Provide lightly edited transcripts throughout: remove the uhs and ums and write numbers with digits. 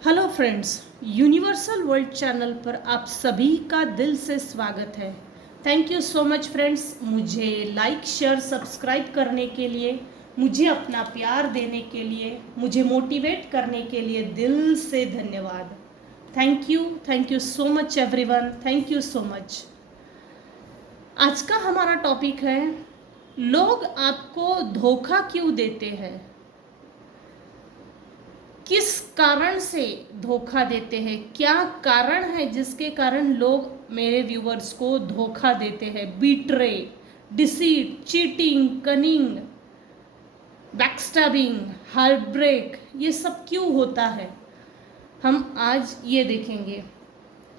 Hello friends, universal world channel पर आप सभी का दिल से स्वागत है। Thank you so much friends, मुझे लाइक शेयर सब्सक्राइब करने के लिए, मुझे अपना प्यार देने के लिए, मुझे मोटिवेट करने के लिए दिल से धन्यवाद। Thank you so much everyone, thank you so much. आज का हमारा टॉपिक है, लोग आपको धोखा क्यों देते हैं, किस कारण से धोखा देते हैं, क्या कारण है जिसके कारण लोग मेरे व्यूवर्स को धोखा देते हैं। Betray, deceit, cheating, cunning, backstabbing, heart break, ये सब क्यों होता है, हम आज ये देखेंगे।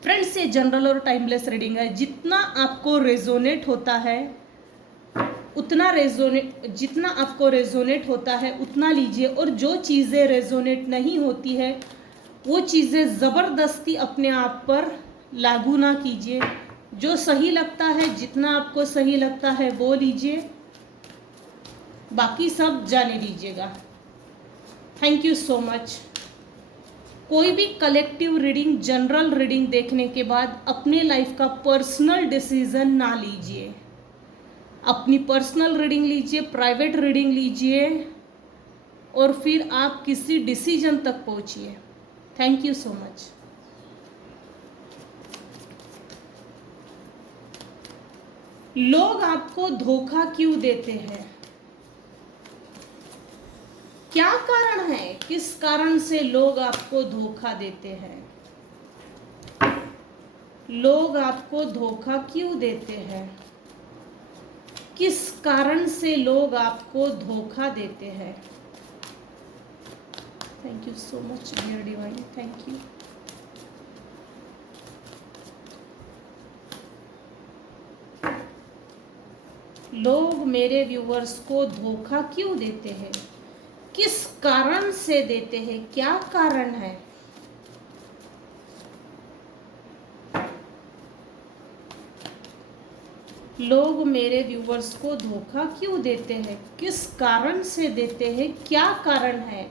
फ्रेंड्स, ये जनरल और टाइमलेस रीडिंग है। जितना आपको रेजोनेट होता है जितना आपको रेजोनेट होता है उतना लीजिए, और जो चीज़ें रेजोनेट नहीं होती है वो चीज़ें ज़बरदस्ती अपने आप पर लागू ना कीजिए। जो सही लगता है, जितना आपको सही लगता है वो लीजिए, बाकी सब जाने दीजिएगा। Thank you so much. कोई भी कलेक्टिव रीडिंग, जनरल रीडिंग देखने के बाद अपने लाइफ का पर्सनल डिसीजन ना लीजिए। अपनी पर्सनल रीडिंग लीजिए, प्राइवेट रीडिंग लीजिए, और फिर आप किसी डिसीजन तक पहुंचिए। Thank you so much. लोग आपको धोखा क्यों देते हैं, क्या कारण है, किस कारण से लोग आपको धोखा देते हैं, लोग आपको धोखा क्यों देते हैं, किस कारण से लोग आपको धोखा देते हैं। Thank you so much dear divine, thank you. लोग मेरे व्यूवर्स को धोखा क्यों देते हैं, किस कारण से देते हैं, क्या कारण है। लोग मेरे व्यूवर्स को धोखा क्यों देते हैं, किस कारण से देते हैं, क्या कारण है।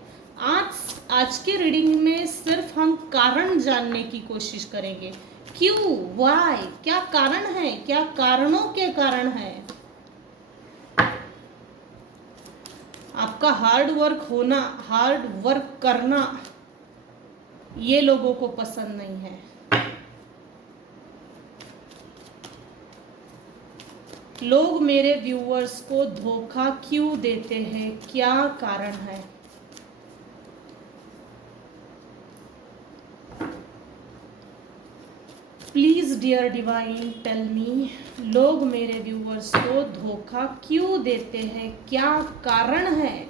आज के रीडिंग में सिर्फ हम कारण जानने की कोशिश करेंगे। क्यों, व्हाई, क्या कारण है, क्या कारणों के कारण है। आपका हार्ड वर्क होना, हार्ड वर्क करना, ये लोगों को पसंद नहीं है। लोग मेरे व्यूअर्स को धोखा क्यों देते हैं, क्या कारण है। Please dear divine tell me, लोग मेरे व्यूअर्स को धोखा क्यों देते हैं, क्या कारण है।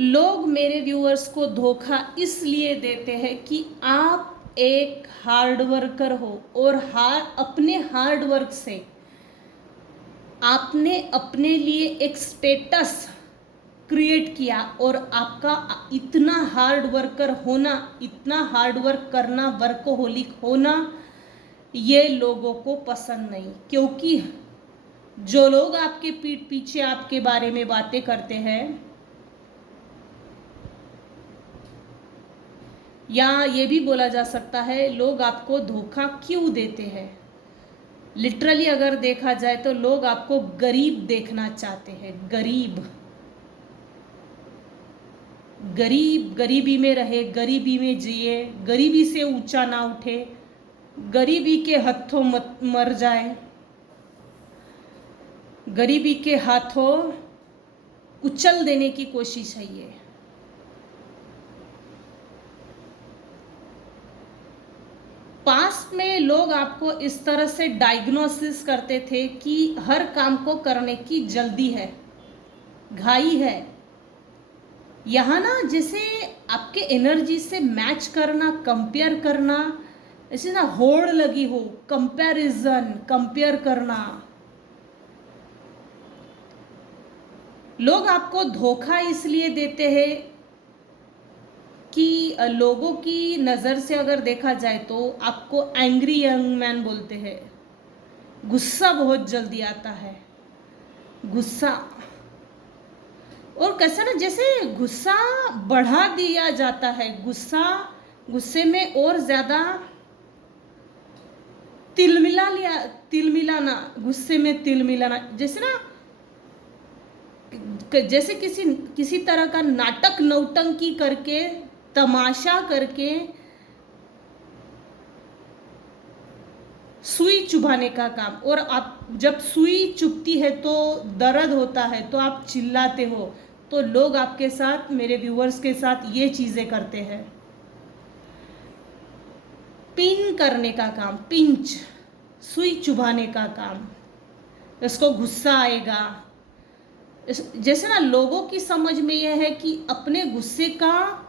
लोग मेरे व्यूअर्स को धोखा इसलिए देते हैं कि आप एक हार्ड वर्कर हो, और अपने हार्ड वर्क से आपने अपने लिए एक स्टेटस क्रिएट किया, और आपका इतना हार्ड वर्कर होना, इतना हार्ड वर्क करना, वर्कोहोलिक होना, ये लोगों को पसंद नहीं। क्योंकि जो लोग आपके पीठ पीछे आपके बारे में बातें करते हैं, या ये भी बोला जा सकता है लोग आपको धोखा क्यों देते हैं, लिटरली अगर देखा जाए तो लोग आपको गरीब देखना चाहते हैं। गरीबी में रहे, गरीबी में जिए, गरीबी से ऊंचा ना उठे, गरीबी के हाथों मर जाए, गरीबी के हाथों कुचल देने की कोशिश है ये। पास्ट में लोग आपको इस तरह से डायग्नोसिस करते थे कि हर काम को करने की जल्दी है, घाई है। यहाँ ना जैसे आपके एनर्जी से मैच करना, कंपेयर करना, ऐसे ना होड़ लगी हो, कंपेयर करना। लोग आपको धोखा इसलिए देते हैं कि लोगों की नज़र से अगर देखा जाए तो आपको एंग्री यंग मैन बोलते हैं, गुस्सा बहुत जल्दी आता है, गुस्सा, और कैसा ना जैसे गुस्सा बढ़ा दिया जाता है, गुस्से में और ज्यादा तिल मिलाना, गुस्से में तिल मिलाना, जैसे ना जैसे किसी तरह का नाटक नौटंकी करके, तमाशा करके सुई चुभाने का काम। और आप जब सुई चुभती है तो दर्द होता है तो आप चिल्लाते हो, तो लोग आपके साथ, मेरे व्यूअर्स के साथ ये चीजें करते हैं। पिन करने का काम, पिंच, सुई चुभाने का काम, इसको गुस्सा आएगा। जैसे ना लोगों की समझ में यह है कि अपने गुस्से का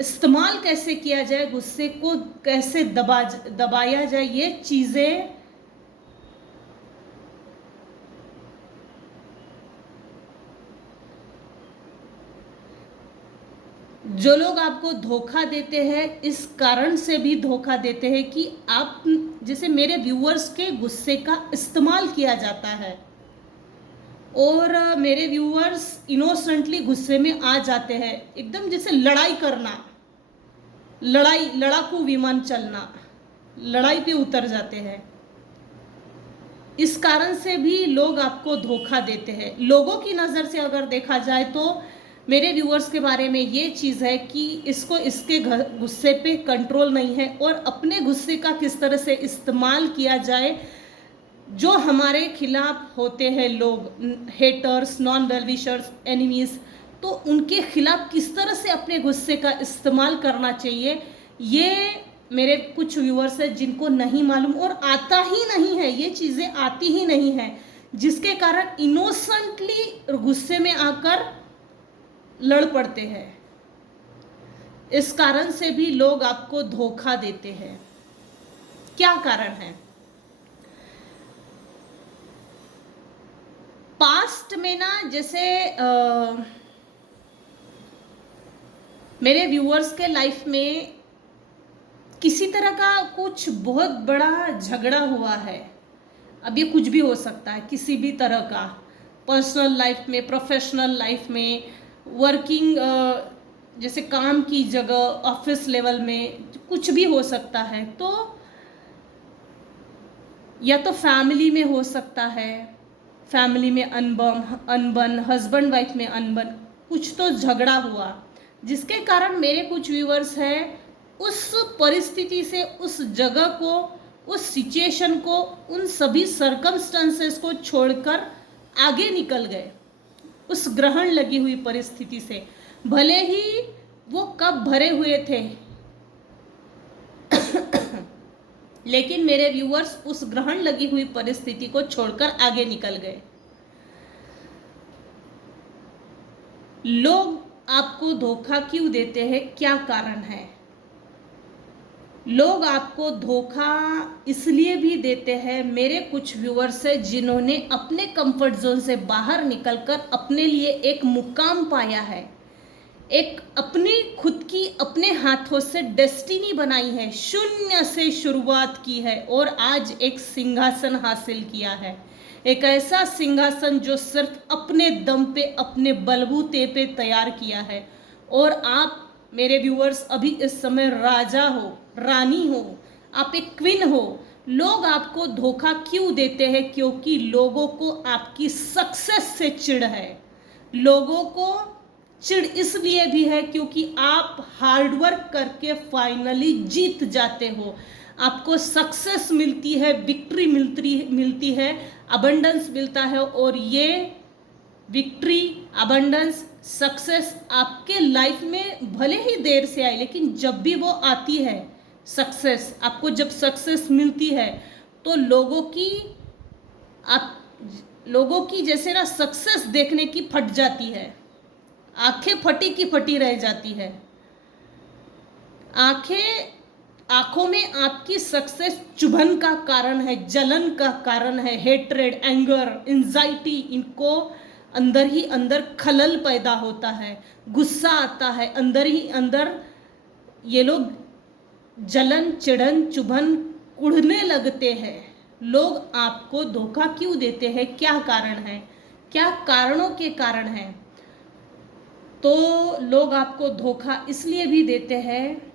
इस्तेमाल कैसे किया जाए, गुस्से को कैसे दबाया जाए, ये चीजें जो लोग आपको धोखा देते हैं इस कारण से भी धोखा देते हैं कि आप, जैसे मेरे व्यूअर्स के गुस्से का इस्तेमाल किया जाता है और मेरे व्यूअर्स इनोसेंटली गुस्से में आ जाते हैं, एकदम जैसे लड़ाई करना, लड़ाकू विमान चलना, लड़ाई पे उतर जाते हैं। इस कारण से भी लोग आपको धोखा देते हैं। लोगों की नज़र से अगर देखा जाए तो मेरे व्यूअर्स के बारे में ये चीज़ है कि इसको इसके गुस्से पे कंट्रोल नहीं है और अपने गुस्से का किस तरह से इस्तेमाल किया जाए। जो हमारे खिलाफ होते हैं लोग, haters, non well wishers, enemies, तो उनके खिलाफ किस तरह से अपने गुस्से का इस्तेमाल करना चाहिए, ये मेरे कुछ व्यूअर्स हैं जिनको नहीं मालूम और आता ही नहीं है, ये चीज़ें आती ही नहीं है, जिसके कारण इनोसेंटली गुस्से में आकर लड़ पड़ते हैं। इस कारण से भी लोग आपको धोखा देते हैं। क्या कारण है? पास्ट में ना, जैसे मेरे व्यूअर्स के लाइफ में किसी तरह का कुछ बहुत बड़ा झगड़ा हुआ है। अब ये कुछ भी हो सकता है, किसी भी तरह का, पर्सनल लाइफ में, प्रोफेशनल लाइफ में, वर्किंग, जैसे काम की जगह, ऑफिस लेवल में, कुछ भी हो सकता है। तो या तो फैमिली में हो सकता है, फैमिली में अनबन, हस्बैंड वाइफ में अनबन, कुछ तो झगड़ा हुआ जिसके कारण मेरे कुछ व्यूअर्स हैं उस परिस्थिति से, उस जगह को, उस सिचुएशन को, उन सभी सर्कमस्टेंसेस को छोड़कर आगे निकल गए उस ग्रहण लगी हुई परिस्थिति से, भले ही वो कब भरे हुए थे लेकिन मेरे व्यूअर्स उस ग्रहण लगी हुई परिस्थिति को छोड़कर आगे निकल गए। लोग आपको धोखा क्यों देते हैं? क्या कारण है? लोग आपको धोखा इसलिए भी देते हैं, मेरे कुछ व्यूअर्स हैं जिन्होंने अपने कंफर्ट जोन से बाहर निकलकर अपने लिए एक मुकाम पाया है, एक अपनी खुद की अपने हाथों से डेस्टिनी बनाई है, शून्य से शुरुआत की है और आज एक सिंहासन हासिल किया है। एक ऐसा सिंहासन जो सिर्फ अपने दम पे, अपने बलबूते पे तैयार किया है। और आप मेरे व्यूअर्स अभी इस समय राजा हो, रानी हो, आप एक क्वीन हो। लोग आपको धोखा क्यों देते हैं? क्योंकि लोगों को आपकी सक्सेस से चिढ़ है। लोगों को चिढ़ इसलिए भी है क्योंकि आप हार्डवर्क करके फाइनली जीत जाते हो, आपको सक्सेस मिलती है, विक्ट्री मिलती है, अबंडेंस मिलता है। और ये विक्ट्री, अबंडेंस, सक्सेस आपके लाइफ में भले ही देर से आए, लेकिन जब भी वो आती है सक्सेस, आपको जब सक्सेस मिलती है तो लोगों की जैसे ना सक्सेस देखने की फट जाती है, आंखें फटी की फटी रह जाती है। आंखों में आपकी सक्सेस चुभन का कारण है, जलन का कारण है, हेट्रेड, एंगर, एंजाइटी, इनको अंदर ही अंदर खलल पैदा होता है, गुस्सा आता है, अंदर ही अंदर ये लोग जलन, चिढ़न, चुभन कुढ़ने लगते हैं। लोग आपको धोखा क्यों देते हैं? क्या कारण है? क्या कारणों के कारण है। तो लोग आपको धोखा इसलिए भी देते हैं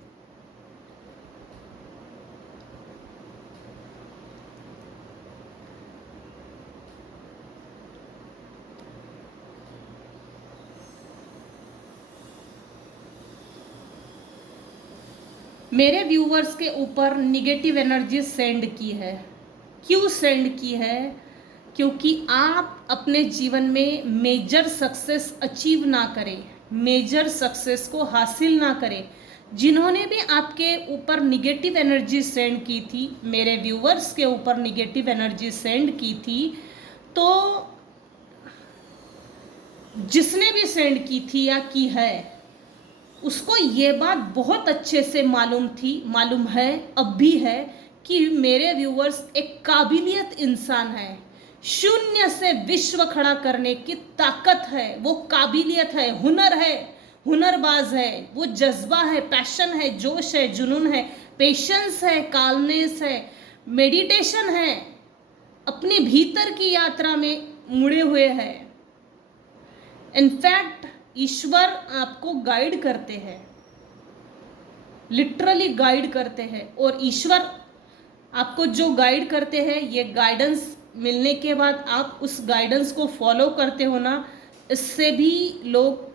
मेरे व्यूवर्स के ऊपर निगेटिव एनर्जी सेंड की है। क्यों सेंड की है? क्योंकि आप अपने जीवन में मेजर सक्सेस अचीव ना करें, मेजर सक्सेस को हासिल ना करें। जिन्होंने भी आपके ऊपर निगेटिव एनर्जी सेंड की थी, मेरे व्यूवर्स के ऊपर निगेटिव एनर्जी सेंड की थी, तो जिसने भी सेंड की थी या की है, उसको ये बात बहुत अच्छे से मालूम है, अब भी है, कि मेरे व्यूवर्स एक काबिलियत इंसान है। शून्य से विश्व खड़ा करने की ताकत है, वो काबिलियत है, हुनर है, हुनरबाज है, वो जज्बा है, पैशन है, जोश है, जुनून है, पेशेंस है, कालनेस है, मेडिटेशन है, अपने भीतर की यात्रा में मुड़े हुए हैं। इनफैक्ट ईश्वर आपको गाइड करते हैं, लिटरली गाइड करते हैं। और ईश्वर आपको जो गाइड करते हैं, ये गाइडेंस मिलने के बाद आप उस गाइडेंस को फॉलो करते हो ना, इससे भी लोग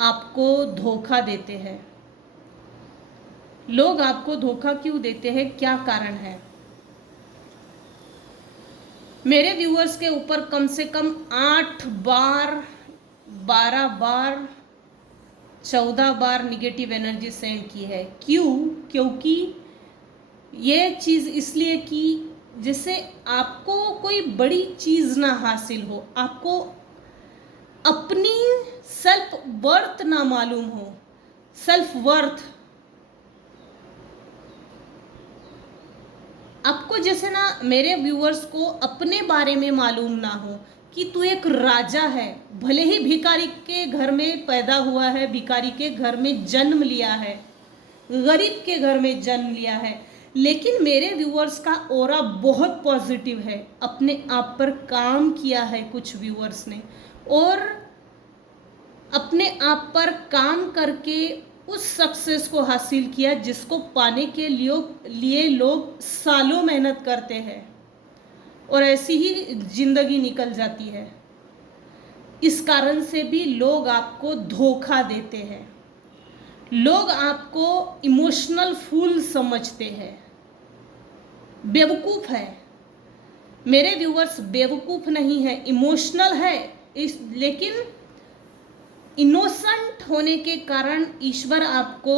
आपको धोखा देते हैं। लोग आपको धोखा क्यों देते हैं, क्या कारण है? मेरे व्यूअर्स के ऊपर कम से कम 8 बार, 12 बार, 14 बार निगेटिव एनर्जी सेंड की है। क्यों? क्योंकि ये चीज़ इसलिए कि जिससे आपको कोई बड़ी चीज़ ना हासिल हो, आपको अपनी सेल्फ वर्थ ना मालूम हो। सेल्फ वर्थ आपको, जैसे ना मेरे व्यूअर्स को अपने बारे में मालूम ना हो कि तू एक राजा है, भले ही भिखारी के घर में पैदा हुआ है, भिखारी के घर में जन्म लिया है, गरीब के घर में जन्म लिया है, लेकिन मेरे व्यूअर्स का ऑरा बहुत पॉजिटिव है। अपने आप पर काम किया है कुछ व्यूअर्स ने, और अपने आप पर काम करके उस सक्सेस को हासिल किया जिसको पाने के लिए लोग सालों मेहनत करते हैं, और ऐसी ही जिंदगी निकल जाती है। इस कारण से भी लोग आपको धोखा देते हैं। लोग आपको इमोशनल फूल समझते हैं, बेवकूफ़ है। मेरे व्यूवर्स बेवकूफ़ नहीं है, इमोशनल है, लेकिन इनोसेंट होने के कारण ईश्वर आपको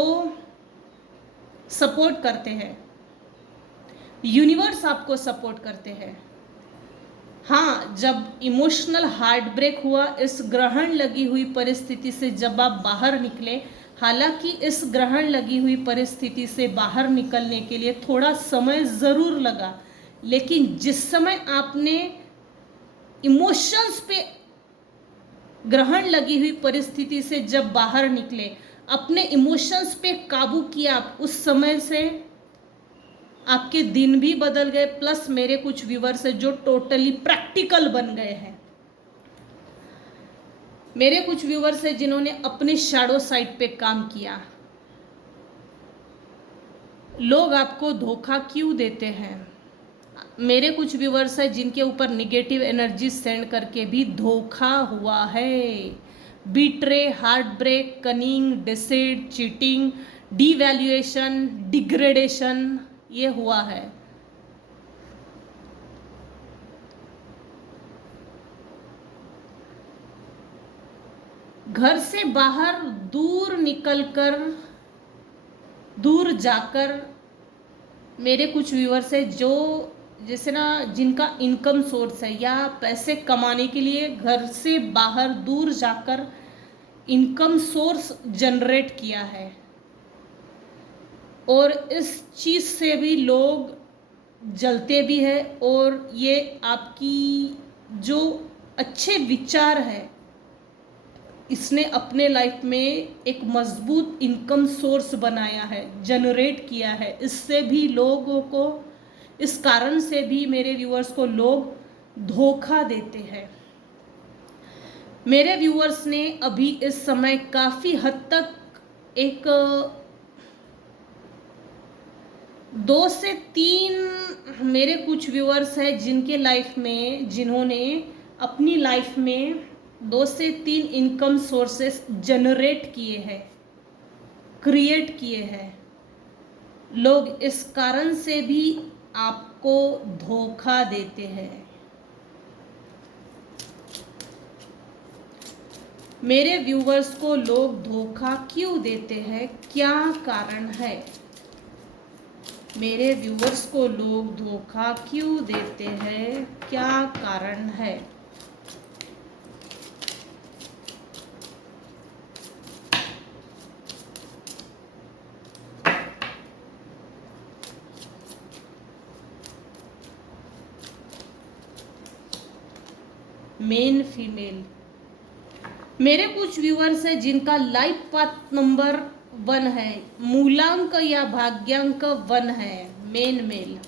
सपोर्ट करते हैं, यूनिवर्स आपको सपोर्ट करते हैं। हाँ, जब इमोशनल हार्ट ब्रेक हुआ, इस ग्रहण लगी हुई परिस्थिति से जब आप बाहर निकले, हालांकि इस ग्रहण लगी हुई परिस्थिति से बाहर निकलने के लिए थोड़ा समय ज़रूर लगा, लेकिन जिस समय आपने इमोशंस पे, ग्रहण लगी हुई परिस्थिति से जब बाहर निकले, अपने इमोशंस पे काबू किया, उस समय से आपके दिन भी बदल गए। प्लस मेरे कुछ व्यूवर्स हैं जो टोटली प्रैक्टिकल बन गए हैं। मेरे कुछ व्यूवर्स हैं जिन्होंने अपने शैडो साइड पे काम किया। लोग आपको धोखा क्यों देते हैं? मेरे कुछ व्यूवर्स हैं जिनके ऊपर निगेटिव एनर्जी सेंड करके भी धोखा हुआ है। Betray, heart break, cunning, deceit, cheating, devaluation, degradation, ये हुआ है। घर से बाहर दूर जाकर मेरे कुछ व्यूअर्स है जो, जैसे ना, जिनका इनकम सोर्स है या पैसे कमाने के लिए घर से बाहर दूर जाकर इनकम सोर्स जनरेट किया है, और इस चीज़ से भी लोग जलते भी है। और ये आपकी जो अच्छे विचार है, इसने अपने लाइफ में एक मजबूत इनकम सोर्स बनाया है, जनरेट किया है। इससे भी लोगों को, इस कारण से भी मेरे व्यूअर्स को लोग धोखा देते हैं। मेरे व्यूअर्स ने अभी इस समय काफ़ी हद तक एक 2 से 3 मेरे कुछ व्यूअर्स हैं जिनके लाइफ में, जिन्होंने अपनी लाइफ में 2 से 3 इनकम सोर्सेस जनरेट किए हैं, क्रिएट किए हैं। लोग इस कारण से भी आपको धोखा देते हैं। मेरे व्यूवर्स को लोग धोखा क्यों देते हैं, क्या कारण है? मेरे व्यूवर्स को लोग धोखा क्यों देते हैं, क्या कारण है? Main female. मेरे कुछ व्यूअर्स हैं जिनका लाइफ पाथ नंबर 1 है, मूलांक या भाग्यांक 1 है, मेन मेल।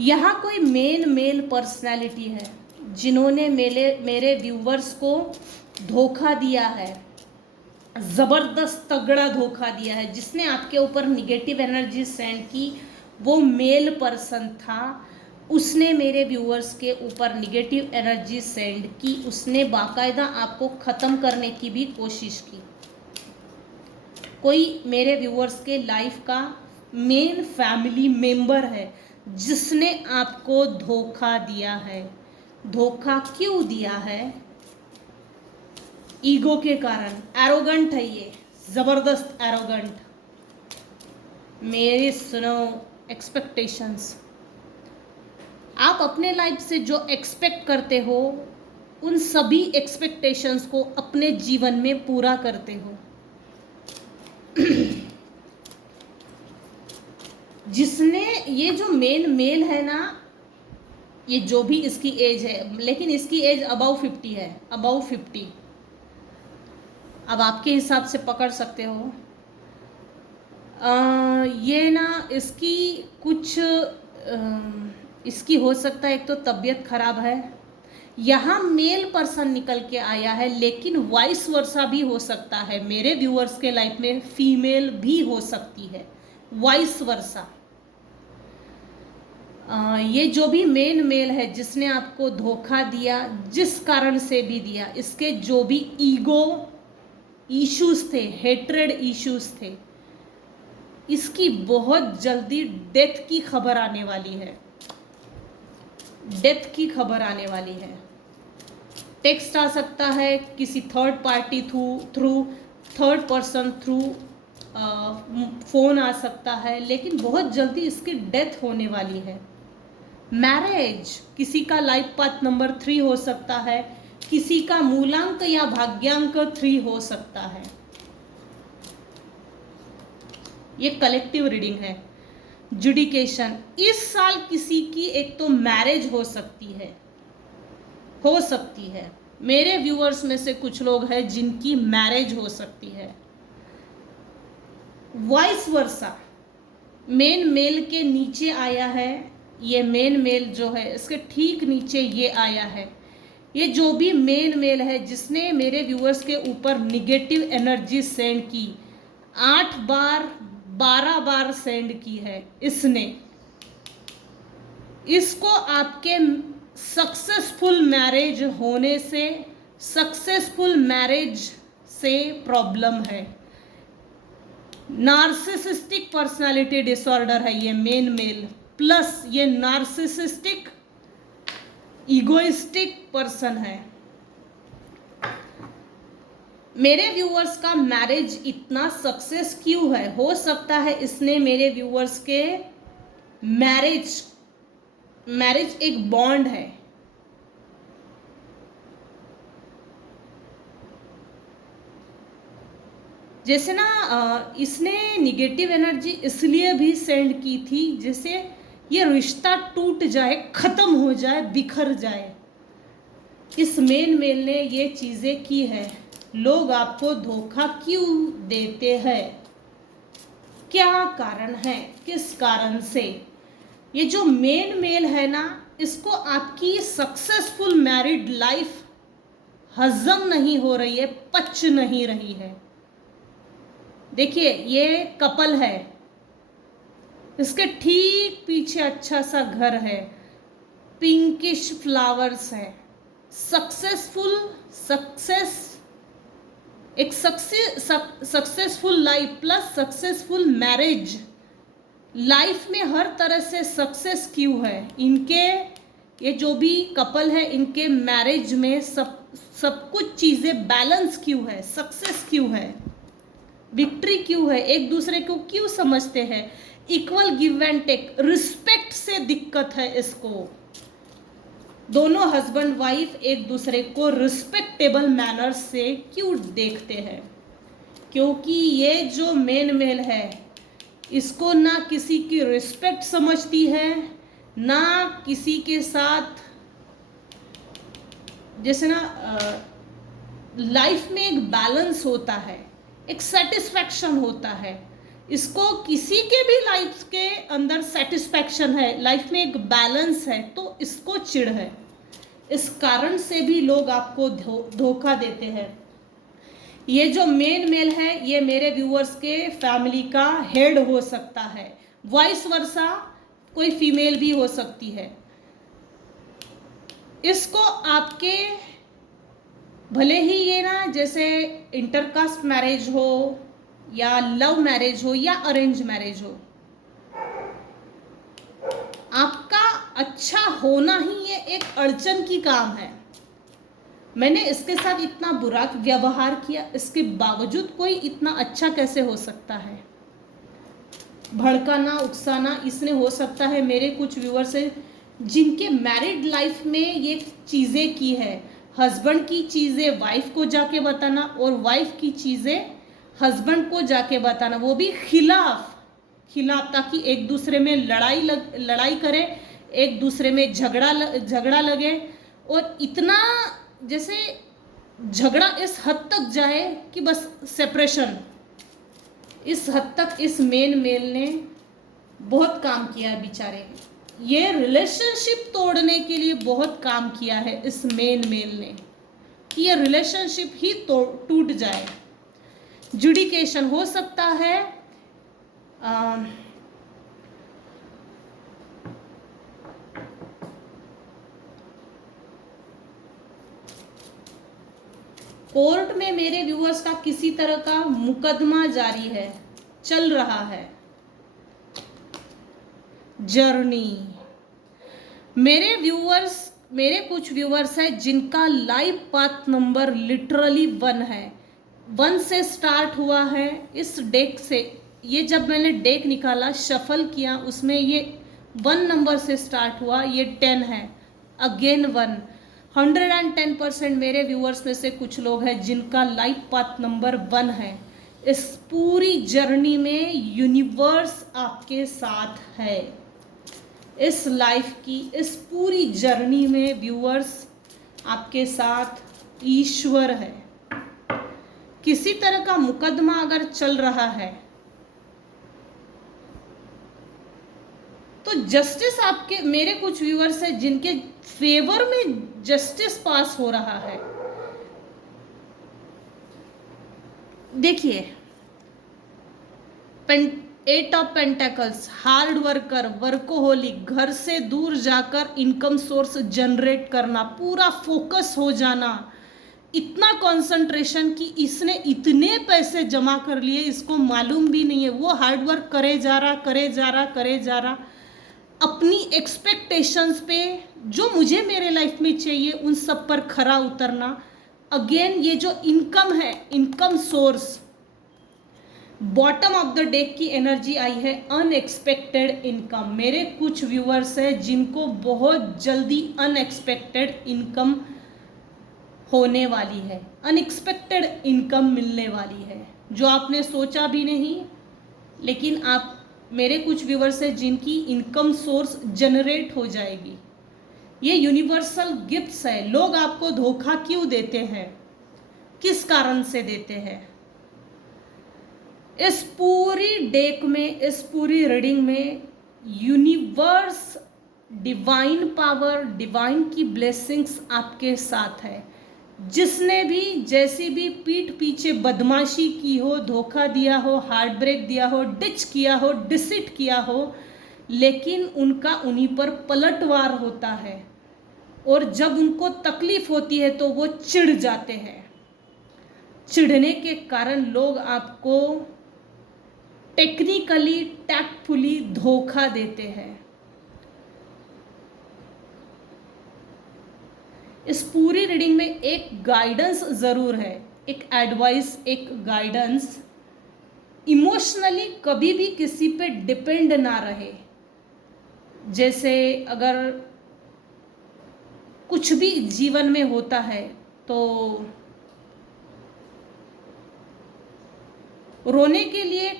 यहाँ कोई मेन मेल पर्सनालिटी है जिन्होंने मेरे व्यूवर्स को धोखा दिया है, ज़बरदस्त तगड़ा धोखा दिया है। जिसने आपके ऊपर निगेटिव एनर्जी सेंड की वो मेल पर्सन था। उसने मेरे व्यूअर्स के ऊपर निगेटिव एनर्जी सेंड की, उसने बाकायदा आपको ख़त्म करने की भी कोशिश की। कोई मेरे व्यूअर्स के लाइफ का मेन फैमिली मेंबर है जिसने आपको धोखा दिया है। धोखा क्यों दिया है? ईगो के कारण। एरोगेंट है ये, ज़बरदस्त एरोगेंट। मेरे सुनो, एक्सपेक्टेशंस, आप अपने लाइफ से जो एक्सपेक्ट करते हो उन सभी एक्सपेक्टेशंस को अपने जीवन में पूरा करते हो। जिसने, ये जो मेन मेल है ना, ये जो भी इसकी एज है, लेकिन इसकी एज अबाउ 50 है, अबाउ 50। अब आपके हिसाब से पकड़ सकते हो। ये ना इसकी कुछ इसकी हो सकता है, एक तो तबीयत खराब है, यहाँ मेल पर्सन निकल के आया है, लेकिन वाइस वर्सा भी हो सकता है। मेरे व्यूअर्स के लाइफ में फीमेल भी हो सकती है, वाइस वर्सा। ये जो भी मेन मेल है जिसने आपको धोखा दिया, जिस कारण से भी दिया, इसके जो भी ईगो इश्यूज थे, हेट्रेड इश्यूज थे, इसकी बहुत जल्दी डेथ की खबर आने वाली है। डेथ की खबर आने वाली है। टेक्स्ट आ सकता है किसी third party through, third person through, phone आ सकता है, लेकिन बहुत जल्दी इसकी डेथ होने वाली है। मैरिज, किसी का लाइफ पाथ नंबर 3 हो सकता है, किसी का मूलांक या भाग्यांक 3 हो सकता है। ये कलेक्टिव रीडिंग है। जुडिकेशन, इस साल किसी की एक तो मैरिज हो सकती है। मेरे व्यूअर्स में से कुछ लोग हैं जिनकी मैरिज हो सकती है। वाइस वर्सा, मेन मेल के नीचे आया है। ये मेन मेल जो है इसके ठीक नीचे ये आया है। ये जो भी मेन मेल है जिसने मेरे व्यूअर्स के ऊपर निगेटिव एनर्जी सेंड की, 8 बार 12 बार सेंड की है इसने, इसको आपके सक्सेसफुल मैरिज होने से, सक्सेसफुल मैरिज से प्रॉब्लम है। नार्सिसिस्टिक पर्सनालिटी डिसऑर्डर है ये मेन मेल, प्लस ये नार्सिसिस्टिक इगोइस्टिक पर्सन है। मेरे व्यूअर्स का मैरिज इतना सक्सेस क्यों है? हो सकता है इसने मेरे व्यूअर्स के मैरिज एक बॉन्ड है। जैसे ना इसने निगेटिव एनर्जी इसलिए भी सेंड की थी जैसे ये रिश्ता टूट जाए, खत्म हो जाए, बिखर जाए। इस मेन मेल ने ये चीज़ें की है, लोग आपको धोखा क्यों देते हैं, क्या कारण है, किस कारण से। ये जो मेन मेल है ना, इसको आपकी सक्सेसफुल मैरिड लाइफ हजम नहीं हो रही है, पच नहीं रही है। देखिए ये कपल है, इसके ठीक पीछे अच्छा सा घर है, पिंकिश फ्लावर्स है, सक्सेसफुल सक्सेस, एक successful life plus successful marriage. Life में हर तरह से सक्सेस क्यों है इनके, ये जो भी कपल है इनके मैरिज में सब कुछ चीज़ें बैलेंस क्यों है, सक्सेस क्यों है, विक्ट्री क्यों है, एक दूसरे को क्यों समझते हैं, equal give and take, respect से दिक्कत है इसको। दोनों हस्बैंड वाइफ एक दूसरे को रिस्पेक्टेबल मैनर से क्यों देखते हैं, क्योंकि ये जो मेन मेल है इसको ना किसी की रिस्पेक्ट समझती है, ना किसी के साथ, जैसे ना लाइफ में एक बैलेंस होता है, एक सेटिस्फैक्शन होता है, इसको किसी के भी लाइफ के अंदर सेटिस्फैक्शन है, लाइफ में एक बैलेंस है, तो इसको चिढ़ है। इस कारण से भी लोग आपको धोखा देते हैं। ये जो मेन मेल है ये मेरे व्यूअर्स के फैमिली का हेड हो सकता है, वाइस वर्सा कोई फीमेल भी हो सकती है। इसको आपके भले ही ये ना जैसे इंटरकास्ट मैरिज हो या लव मैरिज हो या अरेंज मैरिज हो, आपका अच्छा होना ही ये एक अड़चन की काम है। मैंने इसके साथ इतना बुरा व्यवहार किया, इसके बावजूद कोई इतना अच्छा कैसे हो सकता है। भड़काना उकसाना इसने हो सकता है। मेरे कुछ व्यूअर्स हैं जिनके मैरिड लाइफ में ये चीज़ें की है, हस्बैंड की चीज़ें वाइफ को जाके बताना और वाइफ की चीज़ें हस्बैंड को जाके बताना, वो भी खिलाफ, ताकि एक दूसरे में लड़ाई करे, एक दूसरे में झगड़ा लगे, और इतना जैसे झगड़ा इस हद तक जाए कि बस सेपरेशन, इस हद तक इस मेन मेल ने बहुत काम किया बेचारे। ये रिलेशनशिप तोड़ने के लिए बहुत काम किया है इस मेन मेल ने, कि ये रिलेशनशिप ही टूट जाए। जुडिकेशन हो सकता है, कोर्ट में मेरे व्यूअर्स का किसी तरह का मुकदमा जारी है, चल रहा है। जर्नी, मेरे कुछ व्यूअर्स हैं जिनका लाइफ पाथ नंबर लिटरली 1 है, 1 से स्टार्ट हुआ है। इस डेक से, ये जब मैंने डेक निकाला शफल किया, उसमें ये 1 नंबर से स्टार्ट हुआ, ये 10 है, अगेन 1। 110% मेरे व्यूअर्स में से कुछ लोग हैं जिनका लाइफ पाथ नंबर 1 है। इस पूरी जर्नी में यूनिवर्स आपके साथ है। इस लाइफ की इस पूरी जर्नी में व्यूअर्स आपके साथ ईश्वर है। किसी तरह का मुकदमा अगर चल रहा है तो जस्टिस आपके, मेरे कुछ व्यूअर्स हैं जिनके फेवर में जस्टिस पास हो रहा है। देखिए 8 of pentacles, hard worker, workaholic, घर से दूर जाकर इनकम सोर्स जनरेट करना, पूरा फोकस हो जाना, इतना कंसंट्रेशन कि इसने इतने पैसे जमा कर लिए इसको मालूम भी नहीं है। वो हार्ड वर्क करे जा रहा, अपनी एक्सपेक्टेशंस पे, जो मुझे मेरे लाइफ में चाहिए उन सब पर खरा उतरना। अगेन ये जो इनकम है, income source, bottom of the deck की एनर्जी आई है, अनएक्सपेक्टेड इनकम। मेरे कुछ व्यूअर्स हैं जिनको बहुत जल्दी अनएक्सपेक्टेड इनकम होने वाली है, अनएक्सपेक्टेड इनकम मिलने वाली है, जो आपने सोचा भी नहीं। लेकिन आप, मेरे कुछ व्यूअर्स हैं जिनकी इनकम सोर्स जनरेट हो जाएगी। ये यूनिवर्सल गिफ्ट्स है। लोग आपको धोखा क्यों देते हैं, किस कारण से देते हैं? इस पूरी डेक में, इस पूरी रीडिंग में यूनिवर्स, डिवाइन पावर, डिवाइन की ब्लेसिंग्स आपके साथ है। जिसने भी जैसी भी पीठ पीछे बदमाशी की हो, धोखा दिया हो, हार्ट ब्रेक दिया हो, डिच किया हो, डिसिट किया हो, लेकिन उनका उन्हीं पर पलटवार होता है और जब उनको तकलीफ होती है तो वो चिढ़ जाते हैं। चिढ़ने के कारण लोग आपको टेक्निकली, टैक्टफुली धोखा देते हैं। इस पूरी रीडिंग में एक गाइडेंस ज़रूर है, एक एडवाइस, एक गाइडेंस। इमोशनली कभी भी किसी पे डिपेंड ना रहे। जैसे अगर कुछ भी जीवन में होता है तो रोने के लिए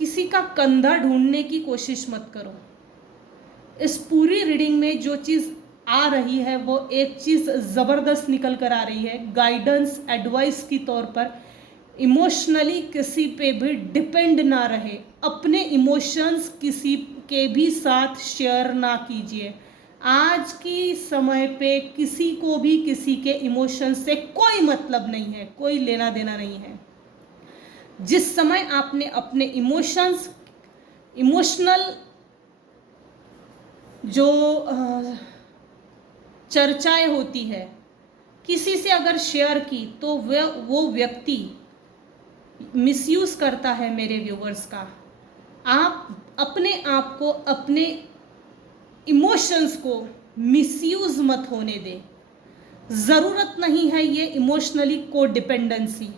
किसी का कंधा ढूंढने की कोशिश मत करो। इस पूरी रीडिंग में जो चीज़ आ रही है वो एक चीज़ ज़बरदस्त निकल कर आ रही है, गाइडेंस, एडवाइस की तौर पर। इमोशनली किसी पे भी डिपेंड ना रहे, अपने इमोशंस किसी के भी साथ शेयर ना कीजिए। आज की समय पे किसी को भी किसी के इमोशंस से कोई मतलब नहीं है, कोई लेना देना नहीं है। जिस समय आपने अपने इमोशंस, इमोशनल जो चर्चाएं होती है किसी से अगर शेयर की तो वो व्यक्ति मिसयूज करता है मेरे व्यूवर्स का। आप अपने आप को, अपने इमोशंस को मिसयूज मत होने दें। ज़रूरत नहीं है ये इमोशनली को डिपेंडेंसी।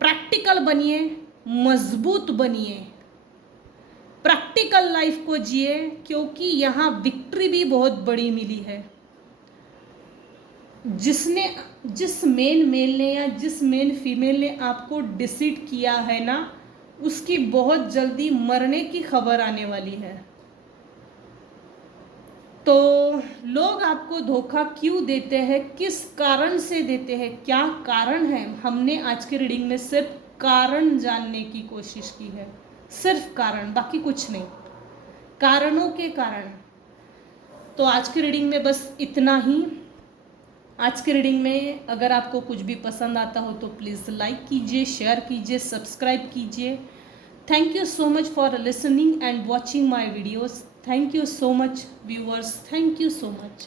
प्रैक्टिकल बनिए, मजबूत बनिए, प्रैक्टिकल लाइफ को जिए, क्योंकि यहाँ विक्ट्री भी बहुत बड़ी मिली है। जिस मेल ने या जिस मेल फीमेल ने आपको डिसीट किया है ना, उसकी बहुत जल्दी मरने की खबर आने वाली है। तो लोग आपको धोखा क्यों देते हैं, किस कारण से देते हैं, क्या कारण है, हमने आज की रीडिंग में सिर्फ कारण जानने की कोशिश की है। सिर्फ कारण, बाकी कुछ नहीं, कारणों के कारण। तो आज की रीडिंग में बस इतना ही। आज की रीडिंग में अगर आपको कुछ भी पसंद आता हो तो प्लीज़ लाइक कीजिए, शेयर कीजिए, सब्सक्राइब कीजिए। Thank you so much for listening and watching my videos. Thank you so much, viewers. Thank you so much.